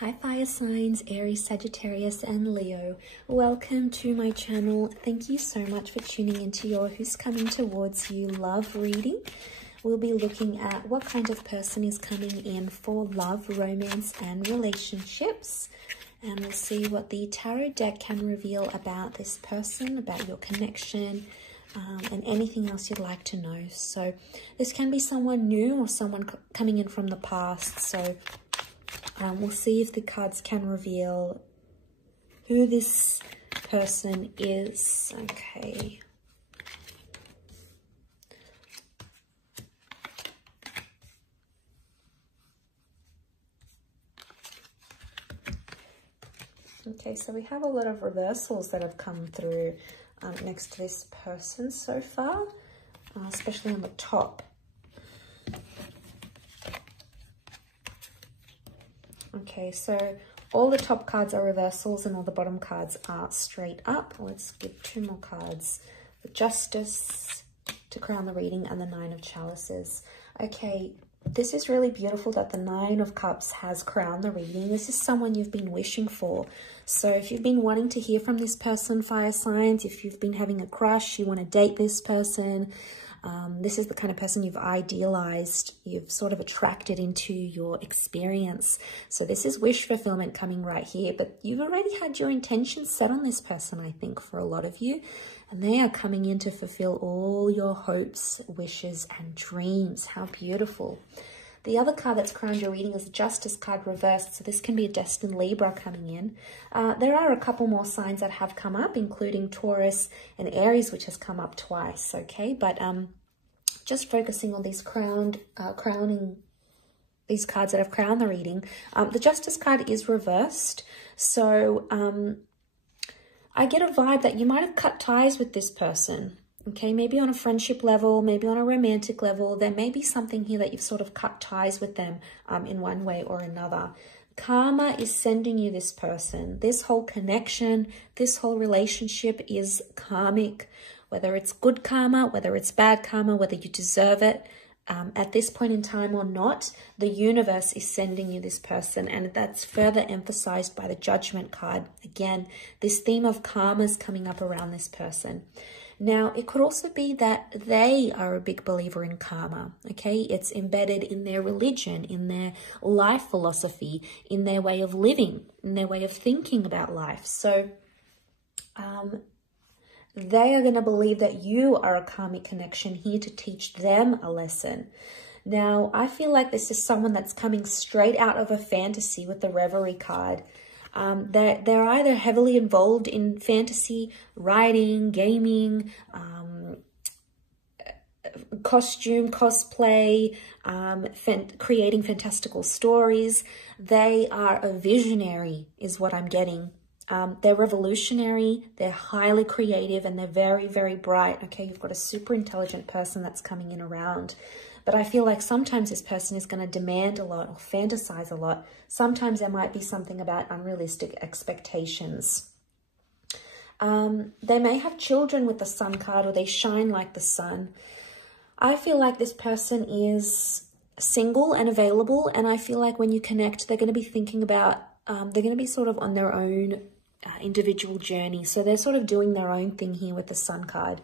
Hi fire signs, Aries, Sagittarius and Leo. Welcome to my channel. Thank you so much for tuning into your Who's Coming Towards You love reading. We'll be looking at what kind of person is coming in for love, romance and relationships. And we'll see what the tarot deck can reveal about this person, about your connection, and anything else you'd like to know. So this can be someone new or someone coming in from the past. So we'll see if the cards can reveal who this person is. Okay. Okay, so we have a lot of reversals that have come through next to this person so far, especially on the top. Okay, so all the top cards are reversals and all the bottom cards are straight up. Let's give two more cards. The Justice to crown the reading and the Nine of Chalices. Okay, this is really beautiful that the Nine of Cups has crowned the reading. This is someone you've been wishing for. So if you've been wanting to hear from this person, fire signs, if you've been having a crush, you want to date this person, this is the kind of person you've idealized, you've sort of attracted into your experience. So this is wish fulfillment coming right here, but you've already had your intentions set on this person, I think, for a lot of you. And they are coming in to fulfill all your hopes, wishes, and dreams. How beautiful. The other card that's crowned your reading is the Justice card reversed. So this can be a destined Libra coming in. There are a couple more signs that have come up, including Taurus and Aries, which has come up twice. Okay, but just focusing on these these cards that have crowned the reading. The Justice card is reversed. So I get a vibe that you might have cut ties with this person. Okay, maybe on a friendship level, maybe on a romantic level. There may be something here that you've sort of cut ties with them in one way or another. Karma is sending you this person. This whole connection, this whole relationship is karmic. Whether it's good karma, whether it's bad karma, whether you deserve it at this point in time or not, the universe is sending you this person. And that's further emphasized by the Judgment card. Again, this theme of karma is coming up around this person. Now, it could also be that they are a big believer in karma, okay? It's embedded in their religion, in their life philosophy, in their way of living, in their way of thinking about life. So they are going to believe that you are a karmic connection here to teach them a lesson. Now, I feel like this is someone that's coming straight out of a fantasy with the Reverie card. They're either heavily involved in fantasy, writing, gaming, costume, cosplay, creating fantastical stories. They are a visionary is what I'm getting. They're revolutionary, they're highly creative, and they're very, very bright. Okay, you've got a super intelligent person that's coming in around. But I feel like sometimes this person is going to demand a lot or fantasize a lot. Sometimes there might be something about unrealistic expectations. They may have children with the Sun card, or they shine like the sun. I feel like this person is single and available. And I feel like when you connect, they're going to be thinking about, they're going to be sort of on their own individual journey. So they're sort of doing their own thing here with the Sun card.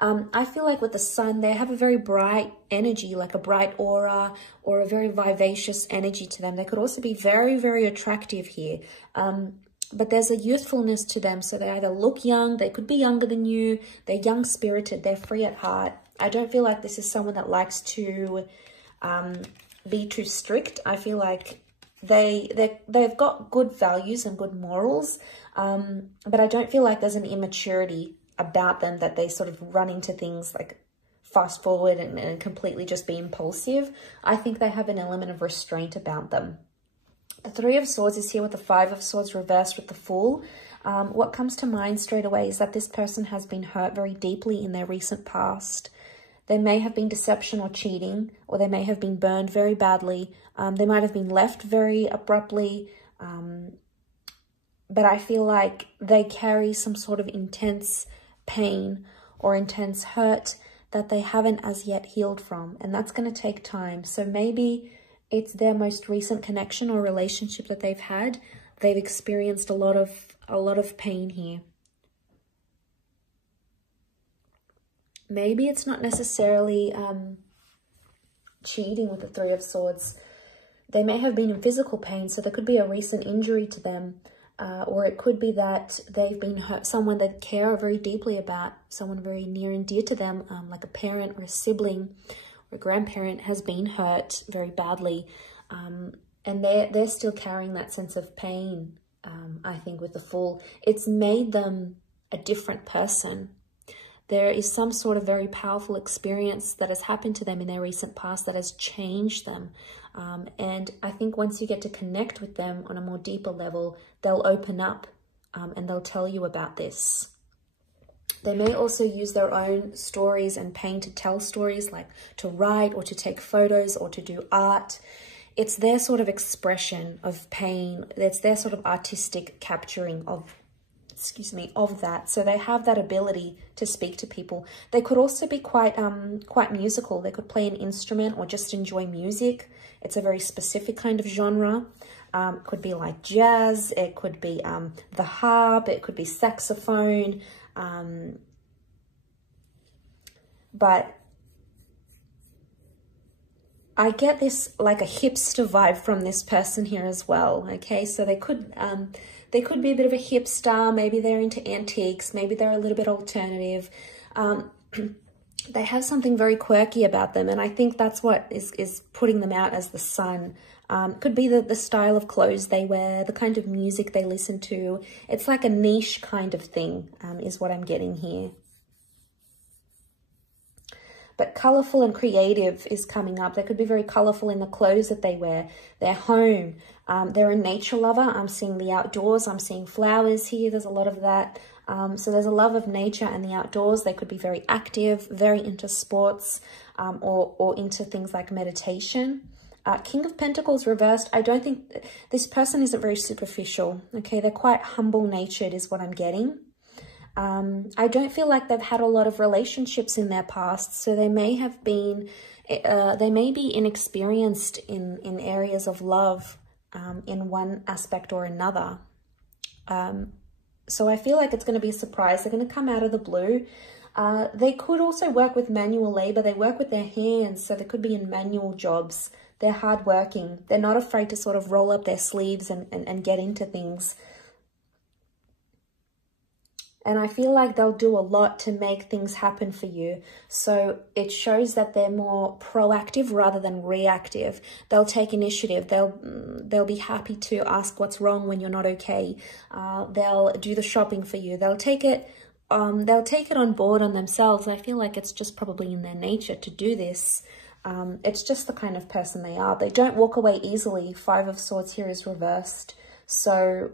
I feel like with the Sun, they have a very bright energy, like a bright aura or a very vivacious energy to them. They could also be very, very attractive here. But there's a youthfulness to them. So they either look young, they could be younger than you, they're young-spirited, they're free at heart. I don't feel like this is someone that likes to be too strict. I feel like they've got good values and good morals, but I don't feel like there's an immaturity about them that they sort of run into things like fast forward and completely just be impulsive. I think they have an element of restraint about them. The Three of Swords is here with the Five of Swords reversed with the Fool. What comes to mind straight away is that this person has been hurt very deeply in their recent past. There may have been deception or cheating, or they may have been burned very badly. They might have been left very abruptly. But I feel like they carry some sort of intense pain or intense hurt that they haven't as yet healed from. And that's going to take time. So maybe it's their most recent connection or relationship that they've had. They've experienced a lot of pain here. Maybe it's not necessarily cheating with the Three of Swords. They may have been in physical pain, so there could be a recent injury to them. Or it could be that they've been hurt, someone they care very deeply about, someone very near and dear to them, like a parent or a sibling or a grandparent has been hurt very badly. And they're still carrying that sense of pain, I think, with the Fool. It's made them a different person. There is some sort of very powerful experience that has happened to them in their recent past that has changed them. And I think once you get to connect with them on a more deeper level, they'll open up and they'll tell you about this. They may also use their own stories and pain to tell stories, like to write or to take photos or to do art. It's their sort of expression of pain. It's their sort of artistic capturing of, of that. So they have that ability to speak to people. They could also be quite musical. They could play an instrument or just enjoy music. It's a very specific kind of genre. It could be like jazz. It could be the harp. It could be saxophone. But I get this like a hipster vibe from this person here as well. Okay, so they could be a bit of a hipster. Maybe they're into antiques. Maybe they're a little bit alternative. They have something very quirky about them, and I think that's what is putting them out as the Sun. Could be the style of clothes they wear, the kind of music they listen to. It's like a niche kind of thing, is what I'm getting here. But colorful and creative is coming up. They could be very colorful in the clothes that they wear, their home. They're a nature lover. I'm seeing the outdoors. I'm seeing flowers here. There's a lot of that. So there's a love of nature and the outdoors. They could be very active, very into sports, or into things like meditation. King of Pentacles reversed. I don't think this person isn't very superficial. Okay, they're quite humble-natured is what I'm getting. I don't feel like they've had a lot of relationships in their past, so they may have been, they may be inexperienced in areas of love in one aspect or another. So I feel like it's going to be a surprise. They're going to come out of the blue. They could also work with manual labor. They work with their hands, so they could be in manual jobs. They're hardworking. They're not afraid to sort of roll up their sleeves and get into things. And I feel like they'll do a lot to make things happen for you. So it shows that they're more proactive rather than reactive. They'll take initiative. They'll be happy to ask what's wrong when you're not okay. They'll do the shopping for you. They'll take it on board on themselves. I feel like it's just probably in their nature to do this. It's just the kind of person they are. They don't walk away easily. Five of Swords here is reversed. So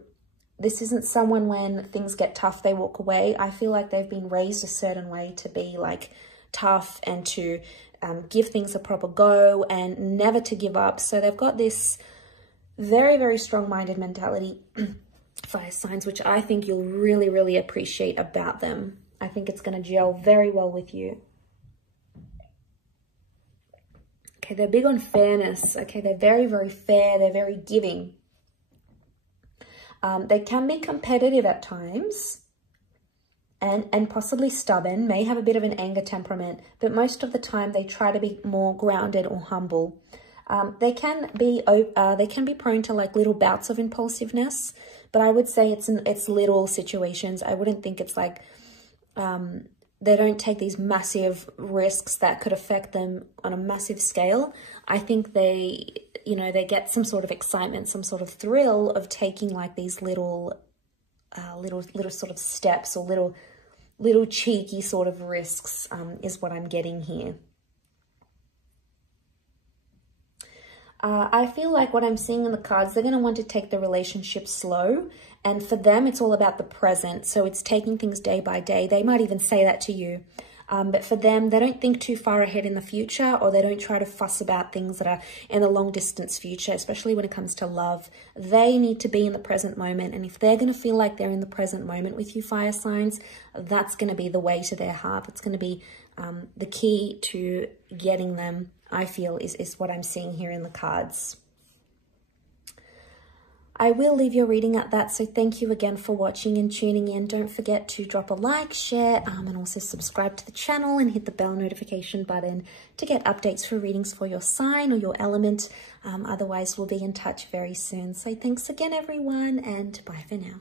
this isn't someone when things get tough, they walk away. I feel like they've been raised a certain way to be like tough and to give things a proper go and never to give up. So they've got this very, very strong-minded mentality, fire signs, which I think you'll really, really appreciate about them. I think it's going to gel very well with you. Okay, they're big on fairness. Okay, they're very, very fair. They're very giving. They can be competitive at times and possibly stubborn, may have a bit of an anger temperament, but most of the time they try to be more grounded or humble. They can be prone to like little bouts of impulsiveness, but I would say it's little situations. I wouldn't think it's like they don't take these massive risks that could affect them on a massive scale. I think they get some sort of excitement, some sort of thrill of taking like these little sort of steps or little cheeky sort of risks, is what I'm getting here. I feel like what I'm seeing in the cards, they're going to want to take the relationship slow. And for them, it's all about the present. So it's taking things day by day. They might even say that to you. But for them, they don't think too far ahead in the future, or they don't try to fuss about things that are in the long distance future, especially when it comes to love. They need to be in the present moment. And if they're going to feel like they're in the present moment with you, fire signs, that's going to be the way to their heart. It's going to be the key to getting them I feel is what I'm seeing here in the cards. I will leave your reading at that, so thank you again for watching and tuning in. Don't forget to drop a like, share, and also subscribe to the channel and hit the bell notification button to get updates for readings for your sign or your element. Otherwise, we'll be in touch very soon. So thanks again, everyone, and bye for now.